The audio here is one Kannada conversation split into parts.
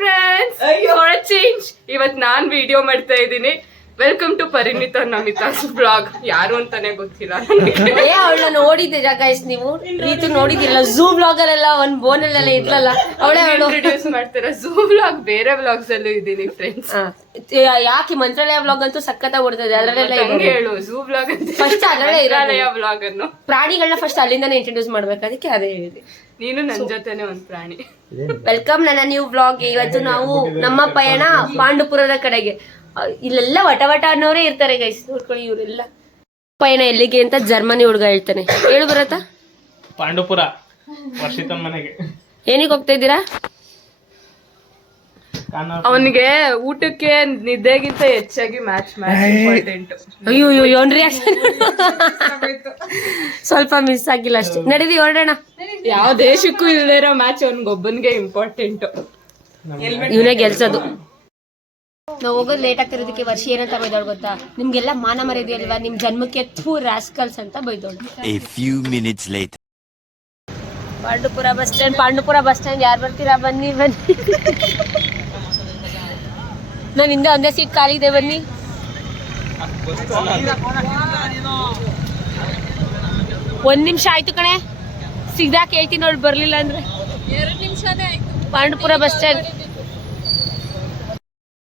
ಫ್ರೆಂಡ್ಸ್, ಫಾರ್ ಅ ಚೇಂಜ್ ಇವತ್ತು ನಾನು ವಿಡಿಯೋ ಮಾಡ್ತಾ ಇದ್ದೀನಿ. ವೆಲ್ಕಮ್ ಟು ಪರಿಣಿತ ನಮಿತಾಸ್ ಬ್ಲಾಗ್. ಯಾರು ಅಂತಾನೆ ಗೊತ್ತಿಲ್ಲ ನನಗೆ. ಅವಳನ್ನ ನೋಡಿದ್ದೀರಾ ಗೈಸ್ ನೀವು? ರೀತು ನೋಡಿದಿಲ್ಲ? ಝೂ ಬ್ಲಾಗ್ ಅಲ್ಲೆಲ್ಲ ಒಂದ್ ಬೋನ್ ಅಲ್ಲೆಲ್ಲ ಇದ್ಲಲ್ಲ ಅವಳೇ. ಇಂಟ್ರೊಡ್ಯೂಸ್ ಮಾಡ್ತಾರೆ. ಝೂ ಬ್ಲಾಗ್ ಬೇರೆ ಬ್ಲಾಗ್ಸ್ ಅಲ್ಲೂ ಇದ್ದೀನಿ ಫ್ರೆಂಡ್ಸ್. ಯಾಕೆ ಮಂತ್ರಾಲಯ ಬ್ಲಾಗ್ ಅಂತೂ ಸಖತ್ತಾಗಿ ಓಡ್ತದೆ, ಅದ್ರಲ್ಲೆಲ್ಲ ಹೇಳು. ಝೂ ಬ್ಲಾಗ್ ಅಂತ ಫಸ್ಟ್ ಅದ್ರಲ್ಲೇ ಮಂತ್ರಾಲಯ ಬ್ಲಾಗ್ ಅನ್ನು ಪ್ರಾಣಿಗಳನ್ನ ಫಸ್ಟ್ ಅಲ್ಲಿಂದಾನೆ ಇಂಟ್ರೊಡ್ಯೂಸ್ ಮಾಡ್ಬೇಕು, ಅದಕ್ಕೆ ಅದೇ ಹೇಳಿದೆ. ನೀನು ನನ್ ಜೊತೆನೆ ಒಂದ್ ಪ್ರಾಣಿ. ವೆಲ್ಕಮ್ ನನ್ನ ನ್ಯೂ ಬ್ಲಾಗ್. ಇವತ್ತು ನಾವು ನಮ್ಮ ಪಯಣ ಪಾಂಡುಪುರದ ಕಡೆಗೆ. ಇಲ್ಲೆಲ್ಲ ವಟ ಅನ್ನೋರೇ ಇರ್ತಾರೆ ಗೈಸ್, ನೋಡ್ಕೊಳ್ಳಿ. ಇವರೆಲ್ಲ ಪಯಣ ಎಲ್ಲಿಗೆ ಅಂತ ಜರ್ಮನಿ ಹುಡುಗ ಹೇಳ್ತಾನೆ. ಹೇಳು ಬರತ್ತಾ? ಪಾಂಡುಪುರ ವರ್ಷಿತನ್ ಮನೆಗೆ. ಏನಿಗೆ ಹೋಗ್ತಾ ಇದ್ದೀರಾ? ಅವನಿಗೆ ಊಟಕ್ಕೆ ನಿದ್ದೆಗಿಂತ ಹೆಚ್ಚಾಗಿ ಮ್ಯಾಚ್ ಇಂಪಾರ್ಟೆಂಟ್. ಅಯ್ಯೋ ಅವನ್ ರಿಯಾಕ್ಷನ್ ಸ್ವಲ್ಪ ಮಿಸ್ ಆಗಿಲ್ಲ ಅಷ್ಟೇ. ನಡೀರಿ ಹೊರಡೋಣ. ಯಾವ ದೇಶಕ್ಕೂ ಇಲ್ಲದೆ ಇರೋ ಮ್ಯಾಚ್ ಅವನಿಗೊಬ್ಬನಿಗೆ ಇಂಪಾರ್ಟೆಂಟ್. ಇವನೇ ಗೆಲ್ಸೋದು. ನಾವು ಹೋಗೋದು ಲೇಟ್ ಆಗ್ತಿರೋದಕ್ಕೆ ವರ್ಷ ಏನಂತ ಬೈದೋಳು ಗೊತ್ತಾ? ನಿಮ್ಗೆಲ್ಲ ಮಾನ ಮರ್ಯಾದೆ ಅಲ್ವಾ, ನಿಮ್ ಜನ್ಮಕ್ಕೆ ಥೂ ರಾಸ್ಕಲ್ಸ್ ಅಂತ ಬೈದೋಳು. Pandupura bus stand. Pandupura bus stand ಯಾರು ಬರ್ತೀರಾ? ಬನ್ನಿ ಬನ್ನಿ. ನಾನು ಹಿಂದೆ ಒಂದೇ ಸೀಟ್ ಖಾಲಿ ಇದೆ, ಬನ್ನಿ. ಒಂದ್ ನಿಮಿಷ ಆಯ್ತು ಕಣೆ, ಸಿಗ್ದಾಕ ಹೇಳ್ತೀನಿ ನೋಡಿ. ಬರ್ಲಿಲ್ಲ ಅಂದ್ರೆ 2 ನಿಮಿಷನೇ ಆಯ್ತು. ಪಾಂಡುಪುರ ಬಸ್ ಸ್ಟ್ಯಾಂಡ್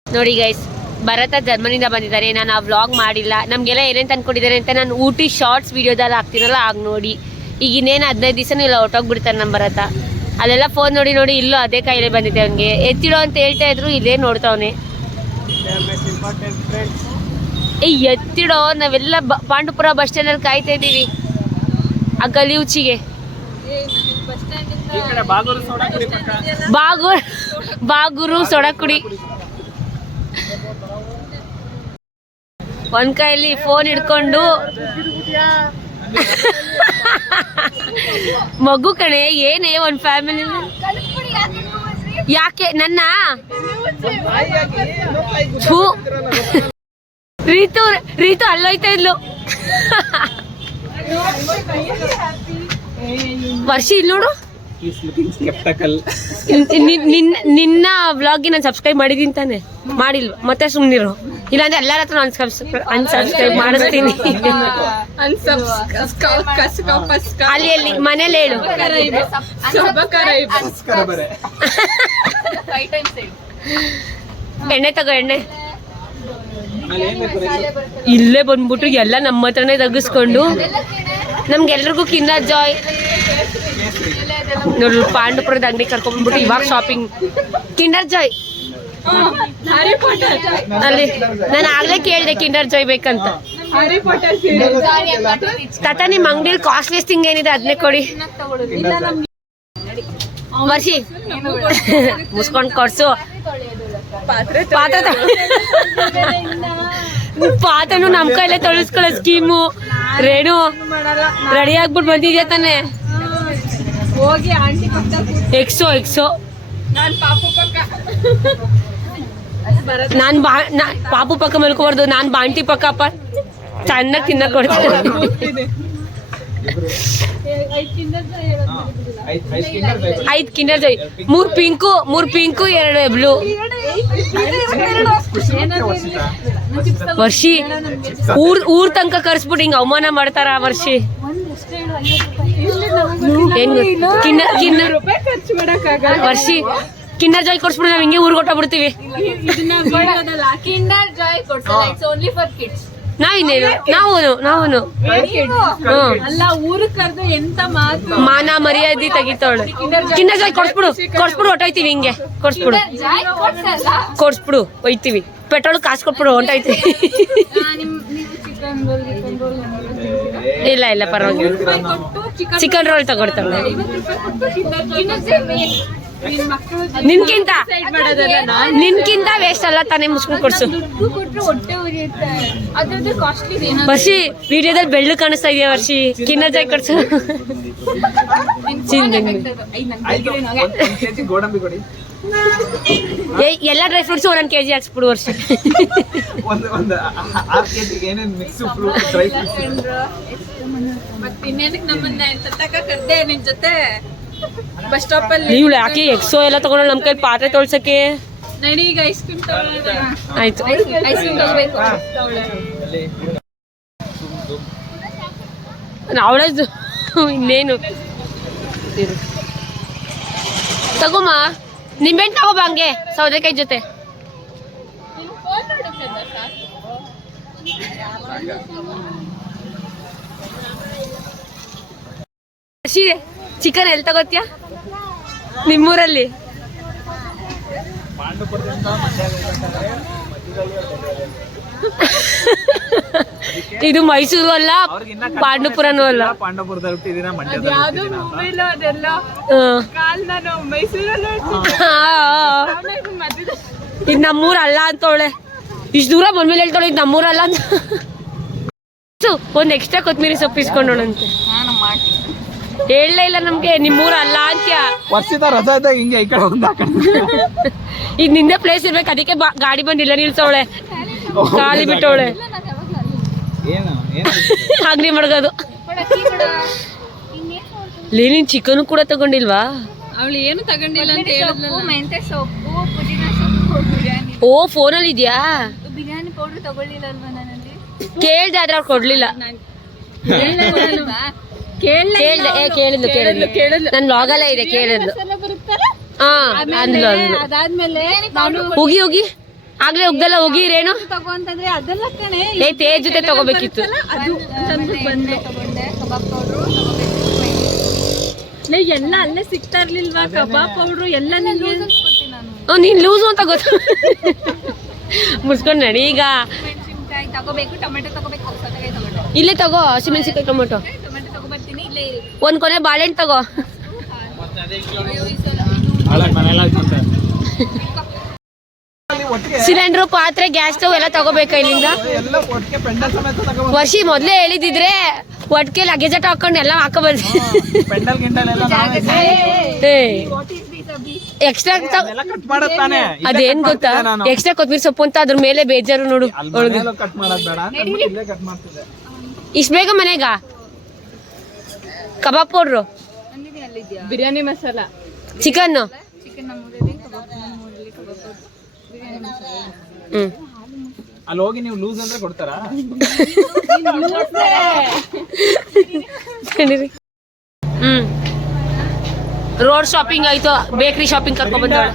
ನೋಡಿ ಗೈಸ್. ಭರತ ಜರ್ಮನಿಂದ ಬಂದಿದ್ದಾರೆ. ನಾನು ಆ ವ್ಲಾಗ್ ಮಾಡಿಲ್ಲ. ನಮಗೆಲ್ಲ ಏನೇನು ತಂದ್ಕೊಟ್ಟಿದ್ದಾರೆ ಅಂತ ನಾನು ಊಟಿ ಶಾರ್ಟ್ಸ್ ವಿಡಿಯೋದಲ್ಲಿ ಹಾಕ್ತೀನಲ್ಲ, ಆಗ ನೋಡಿ. ಈಗ ಇನ್ನೇನು 15 ದಿವಸನೂ ಇಲ್ಲ ಹೊಟ್ಟೋಗ್ಬಿಡ್ತಾರೆ ನಮ್ಮ ಭರತ. ಅಲ್ಲೆಲ್ಲ ಫೋನ್ ನೋಡಿ ನೋಡಿ ಇಲ್ಲೂ ಅದೇ ಕಾಯಿಲೆ ಬಂದಿದೆ ಅವನಿಗೆ. ಎತ್ತಿಡೋ ಅಂತ ಹೇಳ್ತಾ ಇದ್ರು, ಇಲ್ಲೇ ನೋಡ್ತಾವನೆ. ಎತ್ತಿಡೋ. ನಾವೆಲ್ಲ ಪಾಂಡುಪುರ ಬಸ್ ಸ್ಟ್ಯಾಂಡಲ್ಲಿ ಕಾಯ್ತಾ ಇದ್ದೀವಿ, ಆ ಗಲಿ ಉಚ್ಚಿಗೆ. ಬಾಗೂರು ಸೋಡಾ ಕುಡಿ. ಒಂದ್ ಕೈಯಲ್ಲಿ ಫೋನ್ ಹಿಡ್ಕೊಂಡು ಮಗು ಕಣೆ. ಏನೇ ಒಂದ್ ಫ್ಯಾಮಿಲಿ. ಯಾಕೆ ನನ್ನ ರೀತು ರೀತು ಅಲ್ಲೋಯ್ತಾ ಇದ್ಲು. ವರ್ಷಿ ಇಲ್ಲಿ ನೋಡು. ನಿನ್ನ ವ್ಲಾಗ್ಗೆ ನಾನು ಸಬ್ಸ್ಕ್ರೈಬ್ ಮಾಡಿದೀನಿ ತಾನೆ? ಮಾಡಿಲ್ವ? ಮತ್ತೆ ಸುಮ್ನಿರು, ಇಲ್ಲಾಂದ್ರೆ ಎಲ್ಲರ ಹತ್ರ ಅನ್ಸಬ್ಸ್ಕ್ರೈಬ್ ಮಾಡಿಸ್ತೀನಿ. ಅಲ್ಲಿ ಅಲ್ಲಿ ಮನೇಲಿ ಹೇಳು. ಎಣ್ಣೆ ತಗೋ, ಎಣ್ಣೆ. ಇಲ್ಲೇ ಬಂದ್ಬಿಟ್ಟು ಎಲ್ಲ ನಮ್ಮ ಹತ್ರನೇ ತಗಿಸ್ಕೊಂಡು ನಮ್ಗೆಲ್ರಿಗೂ ಕಿಂಡರ್ ಜಾಯ್ ನೋಡಿ. ಪಾಂಡುಪುರದ ಅಂಗಡಿ ಕರ್ಕೊಂಡ್ಬಿಟ್ಟು ಇವಾಗ ಶಾಪಿಂಗ್. ಕಿಂಡರ್ ಜಾಯ್ ಅಲ್ಲಿ ನಾನು ಆಗ್ಲೇ ಕೇಳಿದೆ ಕಿಂಡರ್ ಜಾಯ್ ಬೇಕಂತ. ತಾತ ನಿಮ್ ಅಂಗಡಿಲಿ ಕಾಸ್ಟ್ಲಿಯಸ್ಟ್ ಥಿಂಗ್ ಏನಿದೆ ಅದನ್ನೇ ಕೊಡಿ. ವರ್ಷಿ ಮುಸ್ಕೊಂಡ್ ಕೊಡ್ಸು. ಪಾತ್ರನು ನಮ್ ಕೈಲೇ ತೊಳಸ್ಕೊಳ್ಳೋ ಸ್ಕೀಮು. ರೇಣು ರೆಡಿ ಆಗ್ಬಿಟ್ಟು ಬಂದಿದ್ಯಾ ತಾನೆ? ಎಕ್ಸೋ ನಾನ್ ಪಾಪು ಪಕ್ಕ ಮಲ್ಕೋಬಾರ್ದು, ನಾನ್ ಬಾಂಟಿ ಪಕ್ಕಪ್ಪ ಚೆನ್ನಾಗಿ ತಿನ್ನಕ್ ಕೊಡ್ತೀನಿ. 5 ಕಿಂಡರ್ ಜಾಯ್, 3 ಪಿಂಕು 2 ಬ್ಲೂ. ವರ್ಷಿ ಊರ್ ತನಕ ಕರ್ಸ್ಬಿಟ್ಟು ಹಿಂಗ ಅವಮಾನ ಮಾಡ್ತಾರ ವರ್ಷಿ. ವರ್ಷಿ ಕಿಂಡರ್ ಜಾಯ್ ಕೊಡ್ಸ್ಬಿಟ್ಟು ನಾವ್ ಹಿಂಗೆ ಊರ್ಗ್ ಹೊಟ್ಟೋಗ್ಬಿಡ್ತೀವಿ. ನಾವಿನ್ನೇನು ನಾವು ಮಾನ ಮರ್ಯಾದೆ ತೆಗಿತಾವಳು. ಕಿಂಡರ್ ಜಾಯ್ ಕೊಡ್ಸ್ಬಿಡು ಹೊಟ್ಟೋಯ್ತೀವಿ. ಹಿಂಗೆ ಕೊಡ್ಸ್ಬಿಡು ಒಯ್ತೀವಿ. ಪೆಟ್ರೋಲ್ ಕಾಸು ಕೊಟ್ಬಿಡು ಹೊಂಟೋಯ್ತೀವಿ. ಇಲ್ಲ ಪರವಾಗಿಲ್ಲ. ಚಿಕನ್ ರೋಲ್ ತಗೊಡ್ತಾಳೆ. ನಿನ್ಕಿಂತ ವೇಸ್ಟ್ ಅಲ್ಲ ತಾನೇ, ಮುಸ್ಕೊಂಡು ಕೊಡ್ಸು. ವರ್ಷಿ ವಿಡಿಯೋದಲ್ಲಿ ಬೆಳ್ಳು ಕಾಣಿಸ್ತಾ ಇದೆಯಾ? ವರ್ಷಿ ಕಿನ್ನರ್ ಜಾಯ್ ಕೊಡ್ಸು. ಎಲ್ಲ ಡ್ರೈ ಫ್ರೂಟ್ಸ್ 1 kg ಹಾಕ್ಸ್ಬಿಡು ವರ್ಷ. ಮತ್ತೆ ಇನ್ನೇನಕ್ಕೆ ನಮ್ಮನ್ನ ಕರ್ದೆ ನಿನ್ ಜೊತೆ? ಬಸ್ ಸ್ಟಾಪ್ ಅಲ್ಲಿ ನೀವು ಯಾಕೆ ಎಕ್ಸೋ ಎಲ್ಲ ತಗೊಂಡು ನಮ್ಮ ಕೈಲಿ ಪಾತ್ರೆ ತೊಳ್ಸಕ್ಕೆ ನಡಿ ಈಗ ಐಸ್ ಕ್ರೀಮ್ ತಗೊಳ್ಳೋಣ. ಆಯ್ತು. ಐಸ್ ಕ್ರೀಮ್ ತಗೋಬೇಕು. ಅವಳದು ಇನ್ನೇನು ತಗೋಮ್ಮ ನಿಂಬೆಹಣ್ಣು ತಗೋಬಾ ಹಂಗೆ ಸೌದೆಕಾಯಿ ಜೊತೆ. ಚಿಕನ್ ಎಲ್ಲಿ ತಗೋತ್ಯಾ ನಿಮ್ಮೂರಲ್ಲಿ? ಇದು ಮೈಸೂರು ಅಲ್ಲ, ಪಾಂಡವಪುರನೂ ಅಲ್ಲ. ಪಾಂಡವಪುರದಲ್ಲಿ ಹುಟ್ಟಿದಿನ ಮಂಡ್ಯದಲ್ಲಿ ಯಾವ್ದೋ ಮೂವಿಲೋ ಅದೆಲ್ಲ ಕಾಲ್ ನಾನು ಮೈಸೂರಲ್ಲಿ ಇದು ನಮ್ಮೂರ್ ಅಲ್ಲ ಅಂತವಳೆ. ಇಷ್ಟು ದೂರ ಬಂದ್ಮೇಲೆ ಹೇಳ್ತಾಳೆ ಇದು ನಮ್ಮೂರಲ್ಲ ಅಂತ. ಒಂದ್ ಎಕ್ಸ್ಟ್ರಾ ಕೊತ್ತಂಬರಿ ಸೊಪ್ಪು ಇಸ್ಕೊಂಡೋಣಂತೆ. ಹೇಳಲೇ ಇಲ್ಲ ನಮ್ಗೆ ನಿಮ್ಮೂರ ಅಲ್ಲ ಅಂತ್ಯ. ವರ್ಷದ ರಜಾ ಇದ್ದಾಗ ಹಿಂಗೆ ಈ ಕಡೆ ಒಂದು ಆ ಕಡೆ ಈಗ ನಿಂದೆ ಪ್ಲೇಸ್ ಇರ್ಬೇಕು, ಅದಕ್ಕೆ ಗಾಡಿ ಬಂದಿಲ್ಲ ನಿಲ್ಸವಳೆ, ಖಾಲಿ ಬಿಟ್ಟವಳೆ. ಏನು ಆಗ್ಲಿ ಮಡ್ಗೋದು. ನೀನ್ ಚಿಕನ್ ಕೂಡ ತಗೊಂಡಿಲ್ವಾ? ಅವಳು ಏನು ತಗೊಂಡಿಲ್ಲ ಅಂತ ಹೇಳಿದ್ಲಲ್ಲ. ಮೆಂತೆ ಸೊಪ್ಪು, ಪುದೀನ ಸೊಪ್ಪು, ಬಿರಿಯಾನಿ. ಓ ಫೋನಲ್ಲಿ ಇದ್ಯಾ? ಬಿರಿಯಾನಿ ಪೌಡರ್ ತಗೊಳ್ಳಿಲ್ಲ ಅಲ್ವಾ ನಾನಲ್ಲಿ? ಕೇಳ್ದೆ ಆದ್ರೆ ಅವ್ರು ಕೊಡ್ಲಿಲ್ಲ. ಕೇಳಿದ್ಲು ನನ್ ಲಾಗಲ್ಲ ಇದೆ ಕೇಳಿದ್ಲು. ಹಾ ಅಂದ್ಲು. ಅದಾದ್ಮೇಲೆ ಹೋಗಿ ಹೋಗಿ ಆಗ್ಲೇ ಉಗ್ದಲ್ಲ ಹೋಗಿ ರೇಣು ತಗೋ ಅಂತಂದ್ರೆ ಅದೆಲ್ಲ ಕಣೆ. ಏ ತೇಜ್ ಜೊತೆ ತಗೋಬೇಕಿತ್ತು. ಅದು ಬಂದೆ ತಗೊಂಡೆ. ಕಬಾಬ್ ಪೌಡ್ರು ಎಲ್ಲ ಅಲ್ಲೇ ಸಿಗ್ತಾ ಇರ್ಲಿಲ್ವಾ? ಕಬಾಬ್ ಪೌಡ್ರು ಎಲ್ಲ ನೀನ್ ಲೂಸು ಅಂತ ಗೊತ್ತು. ಮುಡ್ಸ್ಕೊಂಡ್ ನಡಿ ಈಗ. ಮೆಣಸಿನ್ಕಾಯಿ ತಗೋಬೇಕು, ಟೊಮೆಟೊ ತಗೋಬೇಕು, ಸೌತೆಕಾಯಿ ತಗೊಂಡೆ. ಇಲ್ಲೇ ತಗೋ ಹಸಿಮೆಣಸಿನ್ಕಾಯಿ ಟೊಮೆಟೊ. ಟೊಮೆಟೊ ತಗೋಬರ್ತೀನಿ, ಇಲ್ಲೇ ಇರಿ. ಒಂದ್ ಕೊನೆ ಬಾಳೆಹಣ್ಣು ತಗೋ. ಸಿಲಿಂಡರ್, ಪಾತ್ರೆ, ಗ್ಯಾಸ್ ಸ್ಟವ್ ಎಲ್ಲ ತಗೋಬೇಕಾ ಇಲ್ಲಿಂದ? ವರ್ಷಿ ಮೊದ್ಲೇ ಹೇಳಿದಿದ್ರೆ ಒಟ್ಟಿಗೆ ಲಗೇಜ್ ಆಟ ಹಾಕೊಂಡು ಎಲ್ಲ ಹಾಕೋ ಬರ್ತೀವಿ. ಎಕ್ಸ್ಟ್ರಾ ಅದೇನ್ ಗೊತ್ತಾ, ಎಕ್ಸ್ಟ್ರಾ ಕೊತ್ತಂಬರಿ ಸೊಪ್ಪು ಅಂತ ಅದ್ರ ಮೇಲೆ ಬೇಜಾರು ನೋಡು. ಇಷ್ಟ ಬೇಗ ಮನೆಗ ಕಬಾಬ್ ಪೌಡ್ರು, ಬಿರಿಯಾನಿ ಮಸಾಲ, ಚಿಕನ್. ಅಲ್ಲಿ ಹೋಗಿ ನೀವು ಲೂಸ್ ಅಂದ್ರೆ ಕೊಡ್ತಾರಾ? ರೋಡ್ ಶಾಪಿಂಗ್ ಆಯ್ತು, ಬೇಕರಿ ಶಾಪಿಂಗ್ ಕರ್ಕೊಂಡ್ ಬಂದವಳು.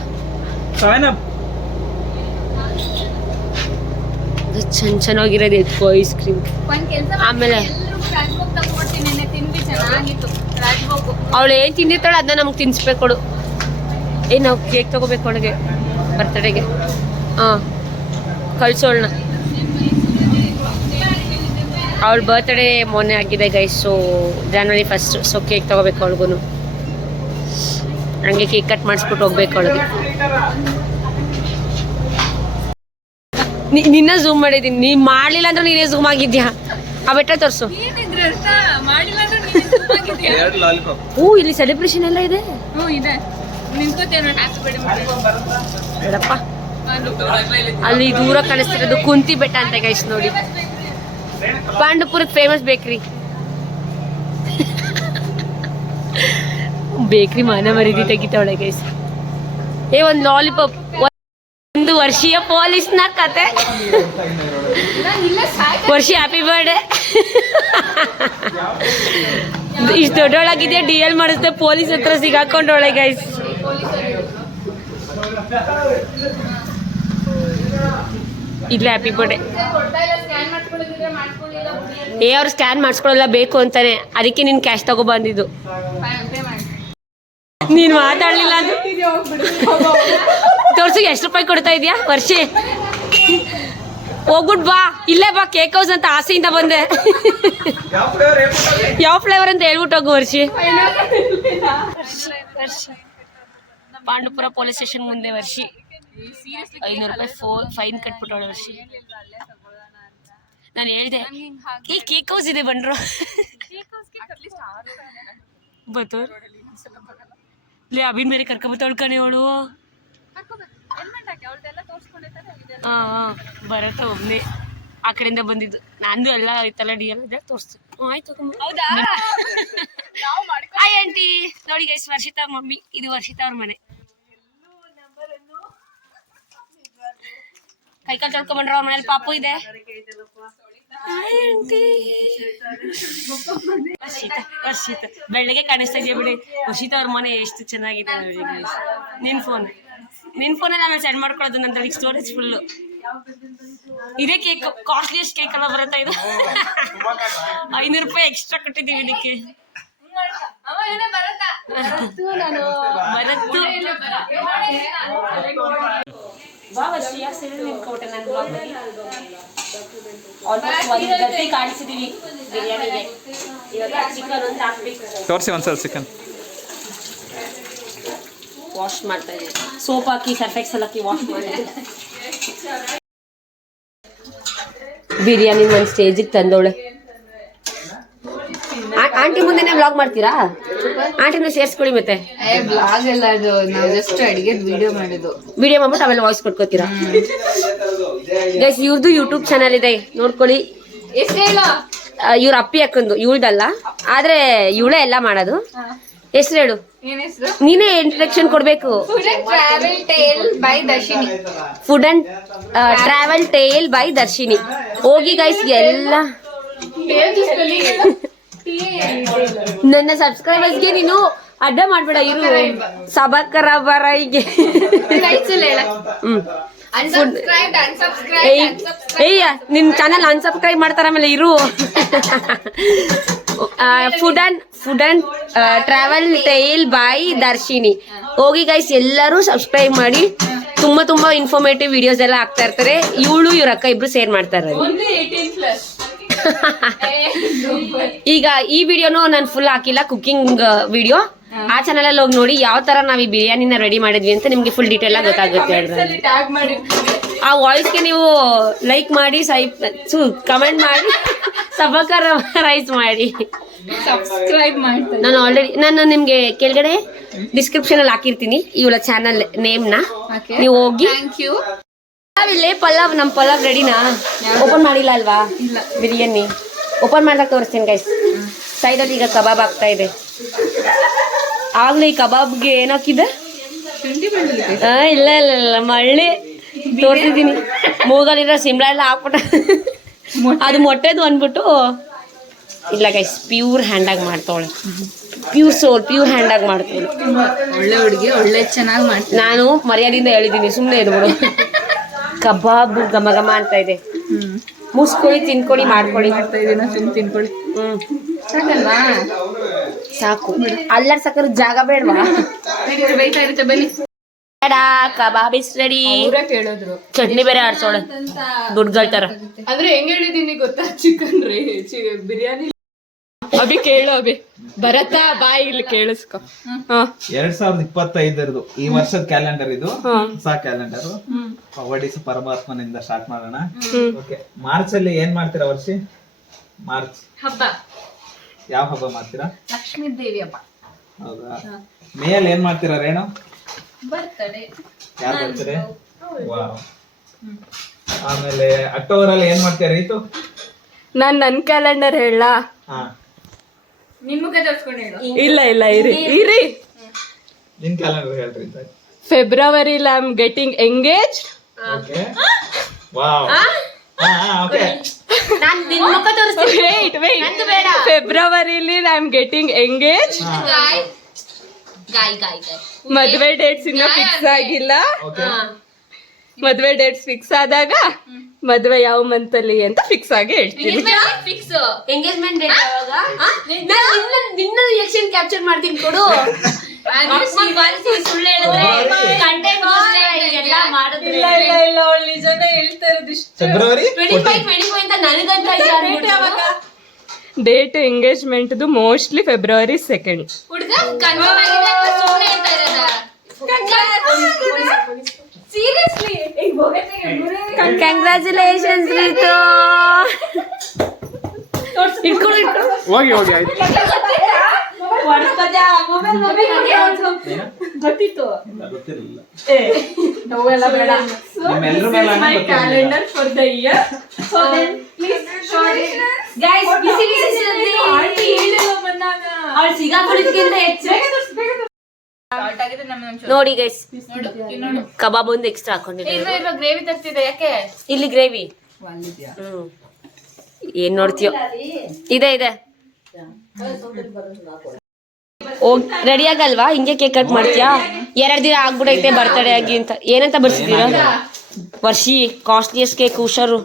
ಚೆನ್ನಾಗಿರೋದು ಎತ್ಕೋ ಐಸ್ ಕ್ರೀಮ್. ಆಮೇಲೆ ಅವಳು ಏನ್ ತಿಂದಿರ್ತಾಳೆ ಅದನ್ನ ನಮ್ಗೆ ತಿನ್ಸ್ಬೇಕು ಕೊಡು. ನಾವು ಕೇಕ್ ತಗೋಬೇಕು ಅವಳಿಗೆ ಬರ್ತಡೆಗೆ. ಕಳ್ಸೋಳ್ನ. ಅವಳ ಬರ್ತ್ಡೇ ಮೊನ್ನೆ ಆಗಿದೆ ಗೈಸ್. ಸೊ ಜನವರಿ 1. ಸೊ ಕೇಕ್ ತಗೋಬೇಕು ಅವಳಿಗೂ. ಹಂಗೆ ಕೇಕ್ ಕಟ್ ಮಾಡಿಸ್ಬಿಟ್ಟು ಹೋಗ್ಬೇಕು ಅವಳಿಗೆ. ನಿನ್ನ ಝೂಮ್ ಮಾಡಿದ್ದೀನಿ, ನೀ ಮಾಡ್ಲಿಲ್ಲ ಅಂದ್ರೆ ನೀನೇ ಝೂಮ್ ಆಗಿದ್ಯಾ. ಆ ಬೆಟ್ಟ ತೋರ್ಸು. ಇಲ್ಲಿ ಸೆಲೆಬ್ರೇಷನ್ ಎಲ್ಲ ಇದೆ. ಬೇಡಪ್ಪ, ಅಲ್ಲಿ ದೂರ ಕಾಣಿಸ್ತಿರೋದು ಕುಂತಿ ಬೆಟ್ಟ ಅಂತ ಗೈಸ್ ನೋಡಿ. ಪಾಂಡವಪುರದ ಫೇಮಸ್ ಬೇಕ್ರಿ. ಬೇಕ್ರಿ ಮಾನ ಮರಿದಿ ತೆಗಿತಾವಳೆ ಗೈಸ್. ಒಂದ್ ಲಾಲಿಪಾಪ್. ಒಂದು ವರ್ಷೀಯ ಪೊಲೀಸ್ನ ಕತೆ. ವರ್ಷ ಹ್ಯಾಪಿ ಬರ್ಡೇ. ಇಷ್ಟು ದೊಡ್ಡೊಳಗಿದ್ಯಾ, DL ಮಾಡಿಸ್ದೆ ಪೊಲೀಸ್ ಹತ್ರ ಸಿಗಾಕೊಂಡವಳೆ ಗೈಸ್. ಇಲ್ಲ ಹ್ಯಾಪಿ ಬರ್ಡೇ. ಅವ್ರು ಸ್ಕ್ಯಾನ್ ಮಾಡಿಸ್ಕೊಳ್ಳಲ್ಲ ಬೇಕು ಅಂತಾನೆ, ಅದಕ್ಕೆ ನೀನ್ ಕ್ಯಾಶ್ ತಗೋ ಬಂದಿದ್ದು. ನೀನ್ ಮಾತಾಡ್ಲಿಲ್ಲ ಅಂದ್ರೆ ತೋರ್ಸು. ಎಷ್ಟು ರೂಪಾಯಿ ಕೊಡ್ತಾ ಇದೀಯಾ ವರ್ಷಿ? ಹೋಗ್ಬಿಟ್ ಬಾ, ಇಲ್ಲೇ ಬಾ, ಕೇಕ್ ಹೌಸ್ ಅಂತ ಆಸೆಯಿಂದ ಬಂದೆ. ಯಾವ ಫ್ಲೇವರ್ ಅಂತ ಹೇಳ್ಬಿಟ್ಟು ಹೋಗು ವರ್ಷಿ. ಪಾಂಡವಪುರ ಪೊಲೀಸ್ ಸ್ಟೇಷನ್ ಮುಂದೆ ವರ್ಷಿ 500 ರೂಪಾಯಿ ಫೈನ್ ಕಟ್ಬಿಟ್ಟವಳೆ ವರ್ಷಿ. ನಾನು ಹೇಳ್ದೆ ಈ ಕೇಕ್ ಹೌಸ್ ಇದೆ ಬಂದ್ರು ಬತ್ತೋರ್ ಲೇ ಅಭಿನ್ ಬೇರೆ ಕರ್ಕೊಬತ್ತವಳು ಕಣೆ ಅವಳು. ಬರತ್ತ ಒಬ್ನೇ ಆ ಕಡೆಯಿಂದ ಬಂದಿದ್ದು. ನಂದು ಎಲ್ಲ ಐತಲ್ಲ DL ಇದೆ ತೋರಿಸ್ತು. ಆಯ್ತು. ಹೌದಾ? ಹಾಯ್ ಆಂಟಿ, ನೋಡಿ ಗೈಸ್, ವರ್ಷಿತಾ ಅವ್ರ ಮಮ್ಮಿ, ಇದು ವರ್ಷಿತಾ ಅವ್ರ ಮನೆ. ಕೈಕಾಲ್ ತೊಳ್ಕೊಂಡ್ಬಂಡ್ರ ಅವ್ರ ಮನೇಲಿ ಪಾಪು ಇದೆ. ವರ್ಷಿತ ಬೆಳ್ಳಗೆ ಕಾಣಿಸ್ತಾ ಇದೆಯಾ ಬಿಡಿ. ವರ್ಷಿತ ಅವ್ರ ಮನೆ ಎಷ್ಟು ಚೆನ್ನಾಗಿದೆ ನೋಡಿ ಗೈಸ್. ನಿನ್ ಫೋನಲ್ಲಿ ಆಮೇಲೆ ಸೆಂಡ್ ಮಾಡ್ಕೊಳ್ಳೋದು, ನಂತರ ಸ್ಟೋರೇಜ್ ಫುಲ್ಲು. ಇದೇ ಕೇಕ್, ಕಾಸ್ಟ್ಲಿಯಸ್ಟ್ ಕೇಕ್ ಎಲ್ಲ ಬರುತ್ತೆ ಇದು. 500 ರೂಪಾಯಿ ಎಕ್ಸ್ಟ್ರಾ ಕೊಟ್ಟಿದ್ದೀವಿ ಇದಕ್ಕೆ. ಕಾಣಿಸಿದೀವಿ ಬಿರಿಯಾನಿಗೆ. ಇವಾಗ ಚಿಕನ್ ಒಂದು ಹಾಕ್ಬೇಕು. ತೋರಿಸಿ ಒಂದ್ಸಲ ಚಿಕನ್ ವಾಶ್ ಮಾಡ್ತಾ ಇದ್ದೀವಿ. ಸೋಪ್ ಹಾಕಿ ಸರ್ಫೆಕ್ಸ್ ಎಲ್ಲ ಹಾಕಿ ವಾಶ್ ಮಾಡಿ ಬಿರಿಯಾನಿ ಒಂದು ಸ್ಟೇಜಿಗೆ ತಂದವಳೆ. ಆಂಟಿ ಮುಂದೆನೆ ವ್ಲಾಗ್ ಮಾಡ್ತೀರಾ? ಆಂಟಿನ ಸೇರಿಸ್ಕೊಳ್ಳಿ ಮತ್ತೆ. ಬ್ಲಾಗ್ ಎಲ್ಲ ಅದು ನಾವು ಜಸ್ಟ್ ಅಡಿಗೆ ವಿಡಿಯೋ ಮಾಡ್ಬಿಟ್ಟು ಆಮೇಲೆ ವಾಯ್ಸ್ ಕೊಟ್ಕೋತೀರಾ ಗೈಸ್. ಇವ್ರದ್ದು ಯೂಟ್ಯೂಬ್ ಚಾನಲ್ ಇದೆ, ನೋಡ್ಕೊಳ್ಳಿ. ಇವ್ರ ಅಪ್ಪಿ ಅಕ್ಕಂದು, ಇವಳ್ದಲ್ಲ, ಆದ್ರೆ ಇವಳೇ ಎಲ್ಲ ಮಾಡೋದು. ಹೆಸರು ಹೇಳು, ನೀನೇ ಇಂಟ್ರಡಕ್ಷನ್ ಕೊಡ್ಬೇಕು. Food and travel tale by Darshini. ಹೋಗಿ ಗೈಸ್ ಎಲ್ಲ ನನ್ನ ಸಬ್ಸ್ಕ್ರೈಬರ್ಸ್ಗೆ ನೀನು ಅಡ್ಡ ಮಾಡ್ಬೇಡ. ಇರು ಸಬಕರ ಬರ ಹೀಗೆ. ಏಯ್ಯ, ನಿನ್ ಚಾನಲ್ ಅನ್ಸಬ್ಸ್ಕ್ರೈಬ್ ಮಾಡ್ತಾರ ಆಮೇಲೆ. ಇರು food and travel tale by Darshini. ಹೋಗಿ ಗೈಸ್ ಎಲ್ಲರೂ ಸಬ್ಸ್ಕ್ರೈಬ್ ಮಾಡಿ. ತುಂಬಾ ಇನ್ಫಾರ್ಮೇಟಿವ್ ವಿಡಿಯೋಸ್ ಎಲ್ಲ ಹಾಕ್ತಾ ಇರ್ತಾರೆ. ಇವಳು ಇವ್ರ ಅಕ್ಕ ಇಬ್ರು ಸೇರ್ ಮಾಡ್ತಾರೆ. ಈಗ ಈ ವಿಡಿಯೋನು ನಾನು ಫುಲ್ ಹಾಕಿಲ್ಲ, ಕುಕಿಂಗ್ ವಿಡಿಯೋ. ಆ ಚಾನಲ್ ಅಲ್ಲಿ ಹೋಗಿ ನೋಡಿ ಯಾವ ತರ ನಾವ್ ಈ ಬಿರಿಯಾನಿನ ರೆಡಿ ಮಾಡಿದ್ವಿ ಅಂತ ನಿಮ್ಗೆ ಫುಲ್ ಡೀಟೇಲ್ ಆಗಿ ಗೊತ್ತಾಗುತ್ತೆ. ಆ ವಾಯ್ಸ್ಗೆ ನೀವು ಲೈಕ್ ಮಾಡಿ, ಕಮೆಂಟ್ ಮಾಡಿ, ಸಬಕರ್ ರೈಸ್ ಮಾಡಿ, ಸಬ್ಸ್ಕ್ರೈಬ್ ಮಾಡ್ತಾರೆ. ನಾನು ನಿಮ್ಗೆ ಕೆಳಗಡೆ ಡಿಸ್ಕ್ರಿಪ್ಷನ್ ಅಲ್ಲಿ ಹಾಕಿರ್ತೀನಿ ಇವಳ ಚಾನಲ್ ನೇಮ್ ನ. ನೀವು ಹೋಗಿ. ಇಲ್ಲೇ ಪಲಾವ್, ನಮ್ ಪಲಾವ್ ರೆಡಿನಾ? ಓಪನ್ ಮಾಡಿಲ್ಲ ಅಲ್ವಾ ಬಿರಿಯಾನಿ? ಓಪನ್ ಮಾಡ್ದಾಗ ತೋರಿಸ್ತೀನಿ ಗೈಸ್. ಸೈಡಲ್ಲಿ ಈಗ ಕಬಾಬ್ ಆಗ್ತಾ ಇದೆ. ಆಗ್ಲೇ ಈ ಕಬಾಬ್ಗೆ ಏನಾಕಿದೆ? ಇಲ್ಲ ಮಳ್ಳಿ ತೋರಿಸಿದೀನಿ. ಮೂಗಲ್ಲಿರೋ ಸಿಂಬಳ ಎಲ್ಲ ಹಾಕ್ಬಿಟ್ಟ. ಅದು ಮೊಟ್ಟೆದು ಅಂದ್ಬಿಟ್ಟು ಇಲ್ಲ ಗೈಸ್, ಪ್ಯೂರ್ ಹ್ಯಾಂಡಾಗಿ ಮಾಡ್ತಾವಳೆ. ಪ್ಯೂರ್ ಹ್ಯಾಂಡಾಗಿ ಮಾಡ್ತಾವಳೆ. ಒಳ್ಳೆ ಹುಡುಗಿ, ಒಳ್ಳೆ ಚೆನ್ನಾಗಿ ಮಾಡ್ತೀನಿ. ನಾನು ಮರ್ಯಾದಿಂದ ಹೇಳಿದ್ದೀನಿ, ಸುಮ್ಮನೆ ಇದ್ಬಿಡು. ಕಬಾಬ್ ಘಮ ಘಮ ಅಂತ ಇದೆ. ಮುಸ್ಕೊಳ್ಳಿ, ತಿನ್ಕೊಳ್ಳಿ, ಮಾಡ್ಕೊಳ್ಳಿ. ತಿನ್ಕೊಳ್ಳಿ. ಸಾಕಲ್ವಾ? ಸಾಕು. ಅಲ್ಲ ಸಕ್ಕರೆ ಜಾಗ ಬೇಡವಾ? ಬೈತಾ ಇರುತ್ತೆ ಬನ್ನಿ. ಕಬಾಬ್ ಇಸ್ ರೆಡಿ. ಕೇಳಿದ್ರು ಚಟ್ನಿ ಬೇರೆ ಆಡ್ಸೋಳೆ ದುಡ್ಡುಗಳ ತರ. ಅಂದ್ರೆ ಹೆಂಗ್ ಹೇಳಿದೀನಿ ಗೊತ್ತಾ? ಚಿಕನ್ ಬಿರಿಯಾನಿ. ಅಭಿ ಕೇಳು, ಅಭಿ ಭರತ ಬಾಯಿ ಇಲ್ಲಿ ಕೇಳಿಸ್ಕೊ. 2025 ಈ ವರ್ಷದ ಕ್ಯಾಲೆಂಡರ್ ಇದು, ಹೊಸ ಕ್ಯಾಲೆಂಡರ್. ಒಡಿಸಿ ಪರಮಾತ್ಮನಿಂದ ಸ್ಟಾರ್ಟ್ ಮಾಡೋಣ. ಓಕೆ, ಮಾರ್ಚ್ ಅಲ್ಲಿ ಏನ್ ಮಾಡ್ತೀರಾ ವರ್ಷಿ? ಮಾರ್ಚ್ ಹಬ್ಬ. ಯಾವ ಹಬ್ಬ ಮಾಡ್ತೀರಾ? ಲಕ್ಷ್ಮೀ ದೇವಿ ಹಬ್ಬ. ಹೌದಾ? ಮೇ ಅಲ್ಲಿ ಏನ್ ಮಾಡ್ತೀರಾ ರೇಣು? ಬರ್ತಡೆ. ಯಾರು ಬರ್ತಾರೆ? ವಾವ್. ಆಮೇಲೆ ಅಕ್ಟೋಬರ್ ಅಲ್ಲಿ ಏನ್ ಮಾಡ್ತೀರಾ ರೀತು? ನನ್ ಕ್ಯಾಲೆಂಡರ್ ಹೇಳ. ನಿನ್ ಮುಖ ತೋರ್ಸ್ಕೊಂಡು ಹೇಳು. ಇಲ್ಲ ಇರಿ. ನಿನ್ ಕ್ಯಾಲೆಂಡರ್ ಹೇಳ್ರಿ. ಫೆಬ್ರವರಿಲಿ I am getting engaged. Okay, wow. Okay, ಫೆಬ್ರವರಿಲಿ ಐ ಆಮ್ ಗೆಟಿಂಗ್ ಎಂಗೇಜ್. ಮದ್ವೆ ಡೇಟ್ಸ್ ಇನ್ನ ಫಿಕ್ಸ್ ಆಗಿಲ್ಲ. ಮದ್ವೆ ಡೇಟ್ಸ್ ಫಿಕ್ಸ್ ಆದಾಗ ಮದ್ವೆ ಯಾವ ಮಂತ್ ಅಲ್ಲಿ ಅಂತ ಫಿಕ್ಸ್ ಆಗಿ ಹೇಳ್ತೀನಿ. ಎಂಗೇಜ್ಮೆಂಟ್ ಡೇಟ್ ಯಾವಾಗ? ನಿನ್ನ ರಿಯಾಕ್ಷನ್ ಕ್ಯಾಪ್ಚರ್ ಮಾಡ್ತೀನಿ ಕೊಡು. ಸುಳ್ಳು ಹೇಳಿದ್ರೆ ಕಂಟೆಂಟ್ ಎಲ್ಲ ಮಾಡಿದ್ರೆ ಇಲ್ಲ ಅವಳು ನಿಜನೇ ಹೇಳ್ತಾ ಇರೋದಿಷ್ಟು. ಫೆಬ್ರವರಿ 25 ಅಂತ ನನಗಂತ date engagement mostly February 2nd. ಹುಡುಗ ಕನ್ಫರ್ಮ್ ಆಗಿದೆ ಅಂತ ಸುಳ್ಳು ಹೇಳ್ತಾ ಇರೋದಾ? Seriously congratulations Reetu. ಇಟ್ಕೊಳ್ಳಿ ಹೋಗಿ ಆಯ್ತು. ಗೊತ್ತಿತ್ತು. ಗೊತ್ತಿರಲಿಲ್ಲ. ನೋವೆಲ್ಲ ಬೇಡ. My calendar for the year. So then please guys ಬಿಸಿ ಸುದ್ದಿ. ಆಂಟಿ ಹೇಳಿಲ್ಲ ಬಂದಾಗ ಅವಳು ಸಿಗಾಕೊಳ್ಳೋದಕ್ಕಿಂತ ಹೆಚ್ಚು ನೋಡಿ ಗೈಸ್, ಕಬಾಬ್ ಒಂದು ಎಕ್ಸ್ಟ್ರಾ ಹಾಕೊಂಡಿದ್ದೆ. ಗ್ರೇವಿ ತರ್ತಿದೆ ಯಾಕೆ? ಇಲ್ಲಿ ಗ್ರೇವಿ ಏನ್ ನೋಡ್ತೀಯೋ. ಇದೆ ರೆಡಿ ಆಗಲ್ವಾ? ಹಿಂಗೆ ಕೇಕ್ ಕಟ್ ಮಾಡ್ತೀಯಾ? 2 ದಿನ ಆಗ್ಬಿಡೈತೆ ಬರ್ತಡೇ ಆಗಿ ಅಂತ. ಏನಂತ ಬರ್ಸಿದ್ದೀರಾ? ವರ್ಷಿ ಕಾಸ್ಟ್ಲಿಯಸ್ಟ್ ಕೇಕ್ ಹುಷಾರು.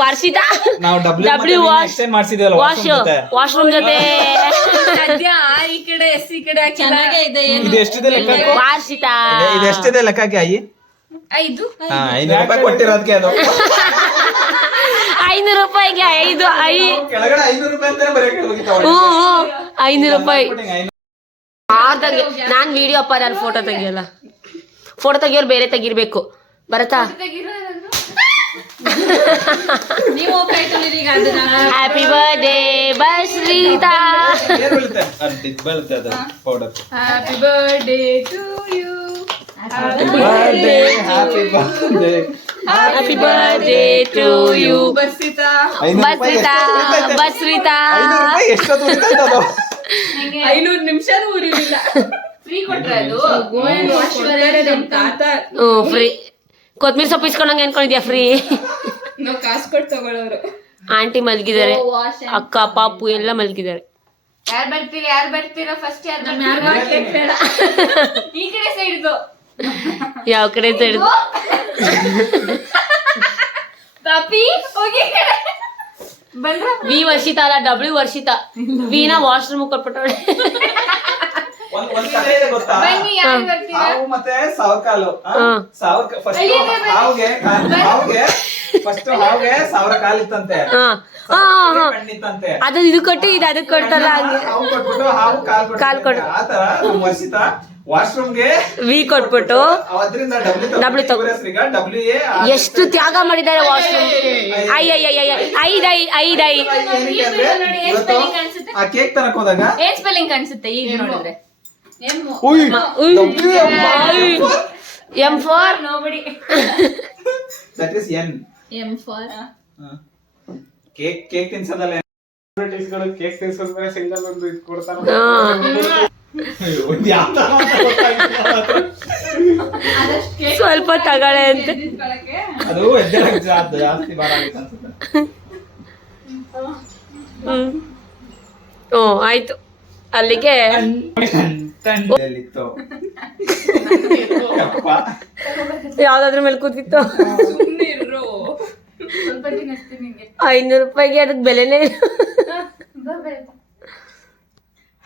ವಾರ್ಷಿತಾ ನಾವು ಡಬ್ಲ್ಯೂ ಎಕ್ಸ್ಟೆಂಡ್ ಮಾಡ್ಸಿದ್ವಲ್ಲ ವಾಶ್ರೂಮ್ ಜೊತೆ ಈ ಕಡೆ ಎಸ್ ಈ ಕಡೆ ಚೆನ್ನಾಗೇ ಇದೆ. ಇದು ಎಷ್ಟಿದೆ ಲೆಕ್ಕ? ವಾರ್ಷಿತಾ ಇದು ಎಷ್ಟಿದೆ ಲೆಕ್ಕಕ್ಕೆ ಆಯಿ? 5 500 ರೂಪಾಯಿ ಕೊಟ್ಟಿರೋದಕ್ಕೆ ಅದು 500 ರೂಪಾಯಿಗೆ 5 ಕೆಳಗಡೆ 500 ರೂಪಾಯಿ ಅಂತಾನೆ ಬರೆಯಕ್ಕೆ ಹೋಗಿತ್ತು. 500 ರೂಪಾಯಿ. ನಾನ್ ವಿಡಿಯೋ ಅಪ್ಪ, ನಾನು ಫೋಟೋ ತೆಗಿಯಲ್ಲ. ಫೋಟೋ ತೆಗಿಯೋರು ಬೇರೆ ತೆಗಿರ್ಬೇಕು. ಬರತ್ತಾ? ನೀವು ಹ್ಯಾಪಿ ಬರ್ಡೇ ಬಸ್ರೀತಾ. ಬೀಳುತ್ತೆ ಅದು powder. Happy birthday to you. Happy birthday happy birthday to you ಬರ್ಸಿತಾ. ಬಸ್ರೀತಾ. 500 ರೂಪಾಯಿ ಎಷ್ಟೊತ್ತು ಉಳಿತೈತೆ ಅದು? 500 ನಿಮಿಷ ಊರಿಲ್ಲ. ಫ್ರೀ ಕೊಟ್ರೆ ಅದು ತಾತ ಫ್ರೀ. ಕೊತ್ಮೀರಿ ಸೊಪ್ಪು ಇಸ್ಕೊಂಡಂಗೆ ಅನ್ಕೊಂಡಿದ್ಯಾ? ಫ್ರೀ. ನಾವು ಕಾಸು ಕೊಟ್ಟು ತಗೊಳ್ಳೋರು. ಆಂಟಿ ಮಲ್ಗಿದ್ದಾರೆ, ಅಕ್ಕ ಪಾಪು ಎಲ್ಲ ಮಲ್ಗಿದ್ದಾರೆ. ಯಾರು ಬರ್ತೀರಾ ಫಸ್ಟ್? ಈ ಕಡೆ ಸೈಡ್ ಯಾವ ಕಡೆ ಸೈಡ್? ಪಾಪಿ ಹೋಗಿ ಬಂದ್ರ. ವಿ ವರ್ಷಿತಾ ಅಲ್ಲ, ಡಬ್ಲ್ಯೂ ವರ್ಷಿತಾ. ವಿನ ವಾಶ್ರೂಮ್ ಕೊಟ್ಬಿಟ್ಟವಳೆ. ಒಂದ್ ಕಥೆ ಇದೆ ಗೊತ್ತಾ? ಬನ್ನಿ, ಯಾರು ಬರ್ತೀರಾ? ಹಾವು ಮತ್ತೆ ಸಾವಿರಕಾಲು. ಫಸ್ಟ್ ಹಾವಿಗೆ 1000 ಕಾಲಿತ್ತಂತೆ, ಕಣ್ಣಿತ್ತಂತೆ. ಅದು ಇದು ಕೊಟ್ಟು ಇದು ಅದಕ್ಕೆ ಕೊಡ್ತಲ್ಲ ಹಂಗೆ. ಹಾವು ಕೊಟ್ಬಿಟ್ಟು ಹಾವು ಕಾಲ್ ಕೊಟ್ಟು ಆತರ ನಮ್ಮ ವರ್ಷಿತಾ ವಾಶ್ರೂಮ್ಗೆ ವಿ ಕೊಟ್ಬಿಟ್ಟು ಅದರಿಂದ ಡಬ್ಲ್ಯೂ ತಗೋ. ಎಷ್ಟು ತ್ಯಾಗ ಮಾಡಿದ್ದಾರೆ ವಾಶ್ರೂಮ್. ಐದೈ ಆ ಕೇಕ್ ತರಕ್ ಹೋದಾಗ ಏನ್ ಸ್ಪೆಲ್ಲಿಂಗ್ ಕಾಣಿಸುತ್ತೆ ಈಗ ನೋಡಿದ್ರೆ? M4 nobody. That is N. M4 cake ತಿನ್ಸೋದಲ್ಲ. ಕೇಕ್ ತಿನ್ಸೋದ್ ಮೇಲೆ ಸಿಂಗಲ್ ಒಂದು ಇದು ಕೊಡ್ತಾರ. ಸ್ವಲ್ಪ ತಗೊಳ್ಳೆ ಅಂತ. ಅದು ಜಾಸ್ತಿ ಭಾರ ಆಗುತ್ತೆ ಅನ್ಸುತ್ತೆ. ಆಯ್ತು. ಅಲ್ಲಿಗೆ ಯಾವ್ದಾದ್ರ ಮೇಲೆ ಕೂತಿತ್ತು. 500 ರೂಪಾಯಿಗೆ ಅದಕ್ಕೆ ಬೆಲೆನೇ ಇಲ್ಲ.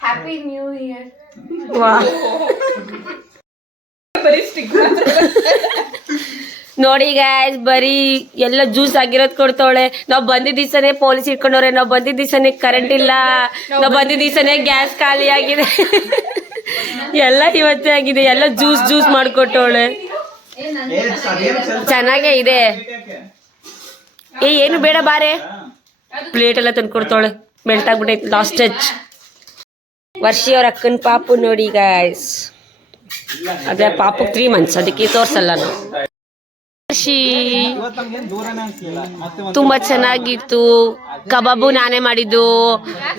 Happy new year. ವಾ, ನೋಡಿ ಗೈಸ್, ಬರೀ ಎಲ್ಲ ಜ್ಯೂಸ್ ಆಗಿರೋದ್ ಕೊಡ್ತಾವಳೆ. ನಾವ್ ಬಂದಿದ್ದ ದಿವಸನೇ ಪೊಲೀಸ್ ಇಟ್ಕೊಂಡವ್ರೆ, ನಾವ್ ಬಂದಿದ್ದ ದಿವಸನೇ ಕರೆಂಟ್ ಇಲ್ಲ, ನಾವ್ ಬಂದಿದ್ದ ದಿವಸನೇ ಗ್ಯಾಸ್ ಖಾಲಿ ಆಗಿದೆ, ಎಲ್ಲ ಇವತ್ತೇ ಆಗಿದೆ. ಎಲ್ಲ ಜ್ಯೂಸ್ ಮಾಡ್ಕೊಟ್ಟವಳೆ. ಚೆನ್ನಾಗೇ ಇದೆ. ಏನು ಬೇಡ ಬಾರೆ, ಪ್ಲೇಟ್ ಎಲ್ಲ ತಂದ್ಕೊಡ್ತಾವಳೆ. ಮೆಲ್ಟ್ ಆಗ್ಬಿಟ್ಟೈತೆ. Last touch. ವರ್ಷಿ ಅವ್ರ ಅಕ್ಕನ ಪಾಪು ನೋಡಿ ಗೈಸ್. ಅದೇ ಪಾಪು 3 months, ಅದಕ್ಕೆ ತೋರ್ಸಲ್ಲ ನಾವು. ತುಂಬಾ ಚೆನ್ನಾಗಿತ್ತು. ಕಬಾಬು ನಾನೇ ಮಾಡಿದ್ದು,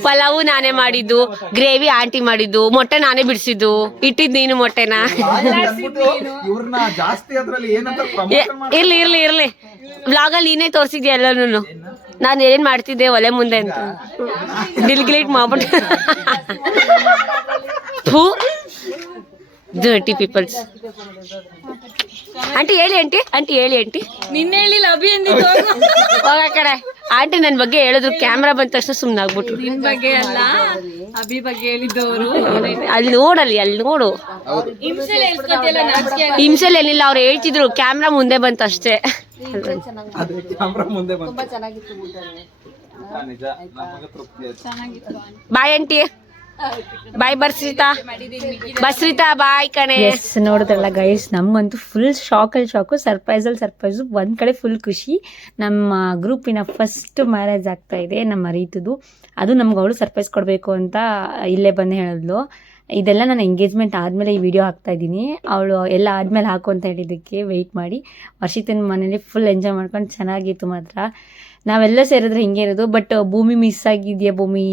ಪಲಾವು ನಾನೇ ಮಾಡಿದ್ದು, ಗ್ರೇವಿ ಆಂಟಿ ಮಾಡಿದ್ದು, ಮೊಟ್ಟೆ ನಾನೇ ಬಿಡಿಸಿದ್ದು. ಇಟ್ಟಿದ್ ನೀನು ಮೊಟ್ಟೆನ. ಇರ್ಲಿ ವ್ಲಾಗಲ್ಲಿ ನೀನೇ ತೋರ್ಸಿದ್ಯಾ ಎಲ್ಲನೂ. ನಾನು ಏನ್ ಮಾಡ್ತಿದ್ದೆ ಒಲೆ ಮುಂದೆ ಅಂತ ಡಿಲ್ಗಿಲೇಟ್ ಮಾಡ್ಬಿಟ್ಟು. Dirty peoples. ಆಂಟಿ ಹೇಳಿ ಆಂಟಿ ನಿನ್ನೆ ಹೇಳಿಲ್ಲ ಅಭಿ ಅಂದಿದ್ದು. ಹೋಗ ಕಡೆ. ಆಂಟಿ ನನ್ ಬಗ್ಗೆ ಹೇಳಿದ್ರು, ಕ್ಯಾಮ್ರಾ ಬಂದ ತಕ್ಷಣ ಸುಮ್ನೆ ಆಗ್ಬಿಟ್ರು. ನಿನ್ ಬಗ್ಗೆ ಅಲ್ಲ, ಅಭಿ ಬಗ್ಗೆ ಹೇಳಿದ್ದವರು. ಅಲ್ಲಿ ನೋಡು. ಹಿಂಸೆಲ್ ಏನಿಲ್ಲ, ಅವ್ರು ಹೇಳ್ತಿದ್ರು ಕ್ಯಾಮ್ರಾ ಮುಂದೆ ಬಂತು ಅಷ್ಟೇ. ಬಾಯ್ ಆಂಟಿ, ಬಾಯ್ ಬಸ್ರಿತಾ ಬಾಯ್ ಕಣೆ. ನೋಡಿದ್ರಲ್ಲ ಗೈಸ್, ನಮಗಂತೂ ಫುಲ್ ಶಾಕು. ಸರ್ಪ್ರೈಸು. ಒಂದ್ ಕಡೆ ಫುಲ್ ಖುಷಿ. ನಮ್ಮ ಗ್ರೂಪಿನ ಫಸ್ಟ್ ಮ್ಯಾರೇಜ್ ಆಗ್ತಾ ಇದೆ ನಮ್ಮ ರೀತಿದು. ಅದು ನಮ್ಗೆ ಅವಳು ಸರ್ಪ್ರೈಸ್ ಕೊಡಬೇಕು ಅಂತ ಇಲ್ಲೇ ಬಂದು ಹೇಳಿದ್ಲು. ಇದೆಲ್ಲ ನಾನು ಎಂಗೇಜ್ಮೆಂಟ್ ಆದಮೇಲೆ ಈ ವಿಡಿಯೋ ಹಾಕ್ತಾಯಿದ್ದೀನಿ. ಅವಳು ಎಲ್ಲ ಆದಮೇಲೆ ಹಾಕು ಅಂತ ಹೇಳಿದ್ದಕ್ಕೆ ವೆಯ್ಟ್ ಮಾಡಿ ವರ್ಷಿತನ ಮನೇಲಿ ಫುಲ್ ಎಂಜಾಯ್ ಮಾಡ್ಕೊಂಡು ಚೆನ್ನಾಗಿತ್ತು ಮಾತ್ರ. ನಾವೆಲ್ಲ ಸೇರಿದ್ರೆ ಹಿಂಗೆ ಇರೋದು. ಬಟ್ ಭೂಮಿ ಮಿಸ್ ಆಗಿದೆಯಾ ಭೂಮಿ,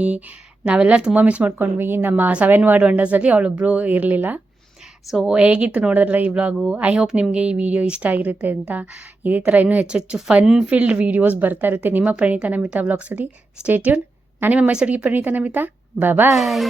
ನಾವೆಲ್ಲ ತುಂಬ ಮಿಸ್ ಮಾಡ್ಕೊಂಡ್ವಿ. ನಮ್ಮ 7 ವರ್ಡ್ ವಂಡರ್ಸಲ್ಲಿ ಅವಳೊಬ್ಬರು ಇರಲಿಲ್ಲ. ಸೊ ಹೇಗಿತ್ತು ನೋಡಿದ್ರಲ್ಲ ಈ ವ್ಲಾಗು. ಐ ಹೋಪ್ ನಿಮಗೆ ಈ ವಿಡಿಯೋ ಇಷ್ಟ ಆಗಿರುತ್ತೆ ಅಂತ. ಇದೇ ಥರ ಇನ್ನೂ ಹೆಚ್ಚು ಫನ್ ಫೀಲ್ಡ್ ವೀಡಿಯೋಸ್ ಬರ್ತಾ ಇರುತ್ತೆ ನಿಮ್ಮ ಪ್ರಣೀತಾ ನಮಿತಾ ವ್ಲಾಗ್ಸಲ್ಲಿ. Stay tune. ನಾನು ನಿಮ್ಮ ಮೈಸೂರಿಗೆ ಪ್ರಣೀತಾ ನಮಿತಾ. ಬಾಯ್.